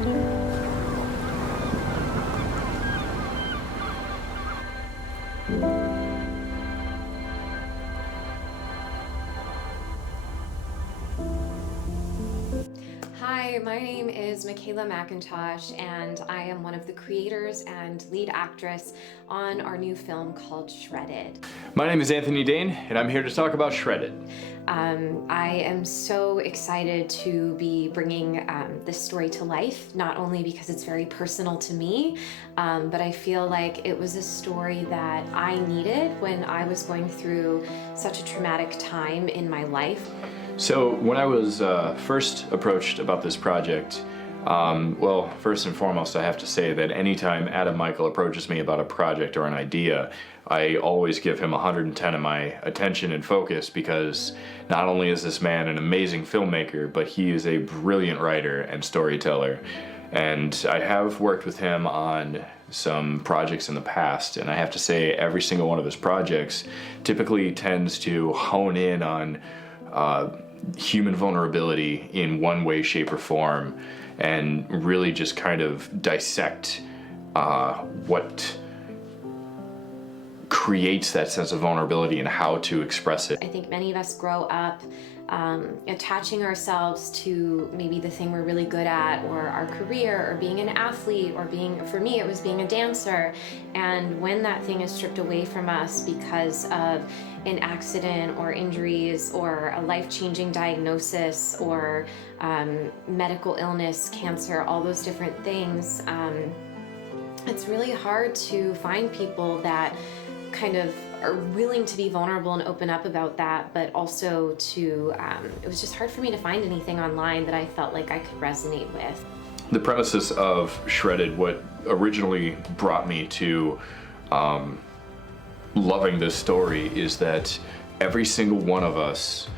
Hi, my name is Michaela McIntosh, and I am one of the creators and lead actress on our new film called Shredded. My name is Anthony Dane, and I'm here to talk about Shredded. I am so excited to be bringing this story to life, not only because it's very personal to me, but I feel like it was a story that I needed when I was going through such a traumatic time in my life. So when I was first approached about this project, well, first and foremost, I have to say that anytime Adam Michael approaches me about a project or an idea, I always give him 110 of my attention and focus, because not only is this man an amazing filmmaker, but he is a brilliant writer and storyteller. And I have worked with him on some projects in the past, and I have to say every single one of his projects typically tends to hone in on human vulnerability in one way, shape, or form, and really just kind of dissect what creates that sense of vulnerability and how to express it. I think many of us grow up attaching ourselves to maybe the thing we're really good at, or our career, or being an athlete, or for me, it was being a dancer. And when that thing is stripped away from us because of an accident or injuries or a life-changing diagnosis or medical illness, cancer, all those different things, it's really hard to find people that kind of are willing to be vulnerable and open up about that, but also to, it was just hard for me to find anything online that I felt like I could resonate with. The premises of Shredded, what originally brought me to loving this story, is that every single one of us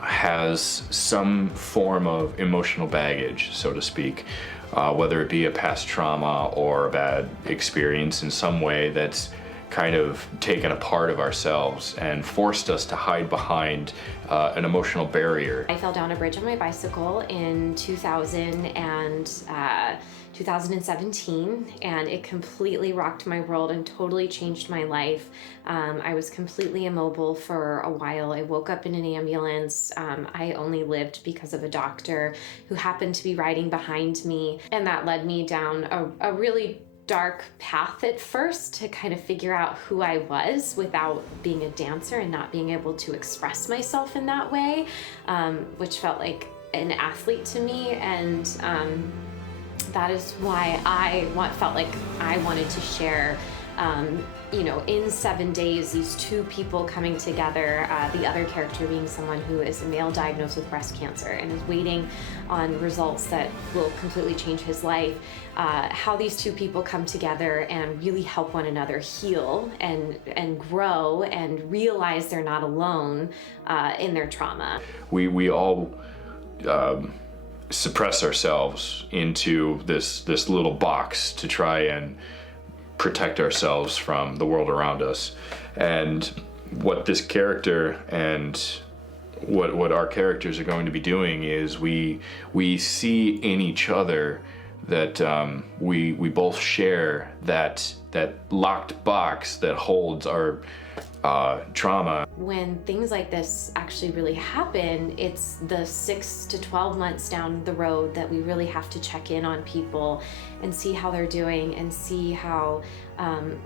has some form of emotional baggage, so to speak, whether it be a past trauma or a bad experience in some way that's kind of taken a part of ourselves and forced us to hide behind an emotional barrier. I fell down a bridge on my bicycle in 2017, and it completely rocked my world and totally changed my life. I was completely immobile for a while. I woke up in an ambulance. I only lived because of a doctor who happened to be riding behind me, and that led me down a really dark path at first to kind of figure out who I was without being a dancer and not being able to express myself in that way, which felt like an athlete to me. And that is why felt like I wanted to share, in 7 days, these two people coming together, the other character being someone who is a male diagnosed with breast cancer and is waiting on results that will completely change his life, how these two people come together and really help one another heal and grow and realize they're not alone in their trauma. We all suppress ourselves into this little box to try and protect ourselves from the world around us. And what this character and what our characters are going to be doing is we see in each other that we both share that locked box that holds our trauma. When things like this actually really happen, it's the 6 to 12 months down the road that we really have to check in on people and see how they're doing and see how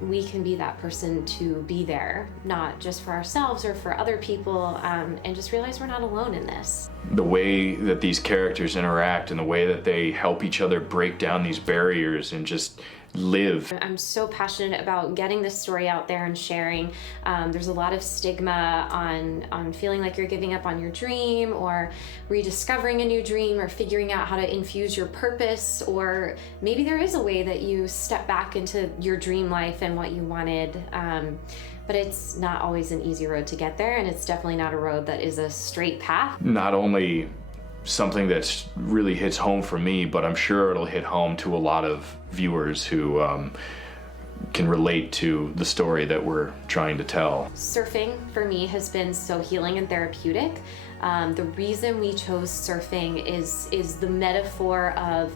we can be that person to be there, not just for ourselves or for other people, and just realize we're not alone in this. The way that these characters interact and the way that they help each other break down these barriers and just live. I'm so passionate about getting this story out there and sharing. There's a lot of stigma on feeling like you're giving up on your dream, or rediscovering a new dream, or figuring out how to infuse your purpose, or maybe there is a way that you step back into your dream life and what you wanted. But it's not always an easy road to get there, and it's definitely not a road that is a straight path. Not only something that really hits home for me, but I'm sure it'll hit home to a lot of viewers who can relate to the story that we're trying to tell. Surfing for me has been so healing and therapeutic. The reason we chose surfing is the metaphor of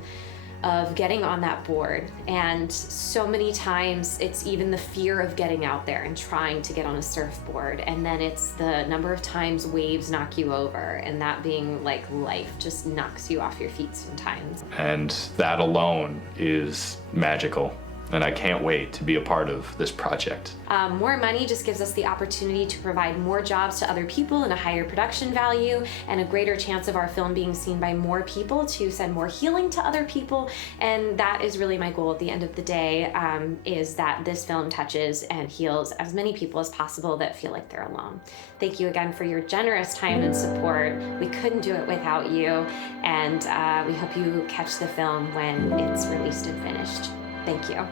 of getting on that board. And so many times it's even the fear of getting out there and trying to get on a surfboard. And then it's the number of times waves knock you over, and that being like life just knocks you off your feet sometimes. And that alone is magical. And I can't wait to be a part of this project. More money just gives us the opportunity to provide more jobs to other people and a higher production value and a greater chance of our film being seen by more people to send more healing to other people. And that is really my goal at the end of the day, is that this film touches and heals as many people as possible that feel like they're alone. Thank you again for your generous time and support. We couldn't do it without you. And we hope you catch the film when it's released and finished. Thank you.